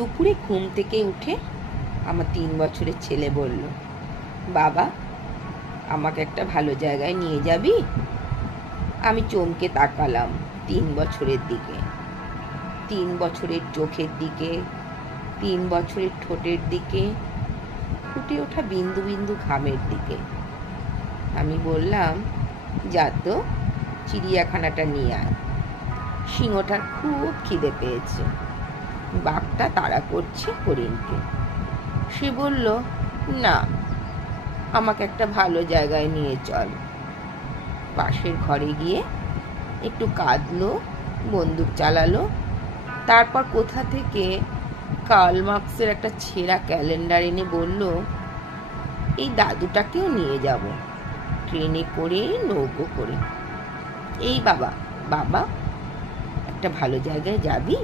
দুপুরে ঘুম থেকে উঠে আমার 3 বছরের ছেলে বলল, বাবা, আমাকে একটা ভালো জায়গায় নিয়ে যাবি? আমি চমকে তাকালাম 3 বছরের দিকে, 3 বছরের চোখের দিকে, 3 বছরের ঠোঁটের দিকে, ফুটে ওঠা বিন্দু বিন্দু ঘামের দিকে। আমি বললাম, যা তো, চিড়িয়াখানাটা নিয়ে আয়, সিংহটার খুব খিদে পেয়েছে, বাঘটা তাড়া করছে হরিণকে। সে বলল, না, আমাকে একটা ভালো জায়গায় নিয়ে চল। পাশের ঘরে গিয়ে একটু কাঁদলো, বন্দুক চালালো, তারপর কোথা থেকে কার্ল মার্কসের একটা ছেঁড়া ক্যালেন্ডার এনে বলল, এই দাদুটাকেও নিয়ে যাব, ট্রেনে করে, নৌকো করে। এই বাবা, বাবা, একটা ভালো জায়গায় যাবি?